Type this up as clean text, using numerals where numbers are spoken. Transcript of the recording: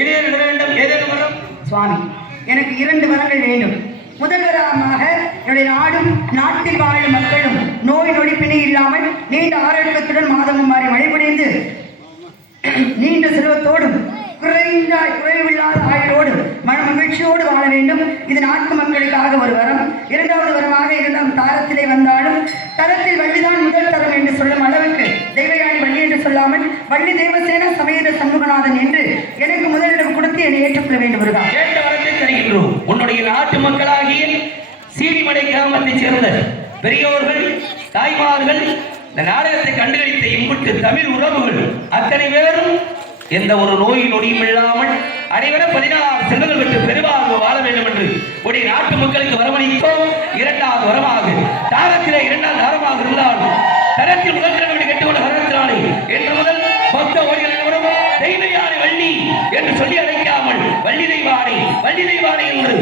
வேண்டும். ஏதேனும் வரும் சுவாமி, எனக்கு 2 வரங்கள் வேண்டும். முதல் வரமாக என்னுடைய நாடும் நாட்டில் வாழும் மக்களும் நோய் நொடிப்பினை இல்லாமல் நீண்ட ஆரோக்கியத்துடன் மாதமும் மாறி மழை பொழிந்து நீண்ட செல்வத்தோடும் குறைவில்லாத ஆயுளோடு மன மகிழ்ச்சியோடு வாழ வேண்டும். இது நாட்டு மக்களுக்காக ஒரு வரம். 2வது வரமாக 2ஆம் தாரத்திலே வந்தாலும் தரத்தில் வள்ளிதான் முதல் தரம் என்று சொல்லும் அளவுக்கு தெய்வயானி வள்ளி என்று சொல்லாமல் வள்ளி தேவசேன சமேத சண்முகநாதன் என்று எனக்கு முதலிடம் கொடுத்து என்னை ஏற்றுக்கொள்ள வேண்டும். வருதா கேட்ட வரத்தை தருகின்றோம். உன்னுடைய நாட்டு மக்களாகிய சீரிமடை கிராமத்தைச் சேர்ந்த பெரியோர்கள், தாய்மார்கள், இந்த நாடகத்தை கண்டுகளித்த இம்புட்டு தமிழ் உறவுகள் அத்தனை பேரும் எந்த ஒரு நோய் நொடியும் இல்லாமல் அனைவரும் 16 செல்வங்கள் பெற்று பெருவாழ்வு வாழ வேண்டும் என்று உடைய நாட்டு மக்களுக்கு வரவழைத்தோம். 2வது வரமாக தாரத்திலே 2வது தாரமாக இருந்தாலும் தரத்தில் முதல் கிழமை கட்டுக்கொண்ட வரத்தினாலே என்று முதல் பக்த ஓடிகள் தெய்வயானை வள்ளி என்று சொல்லி அழைக்காமல் வள்ளி தெய்வானை என்று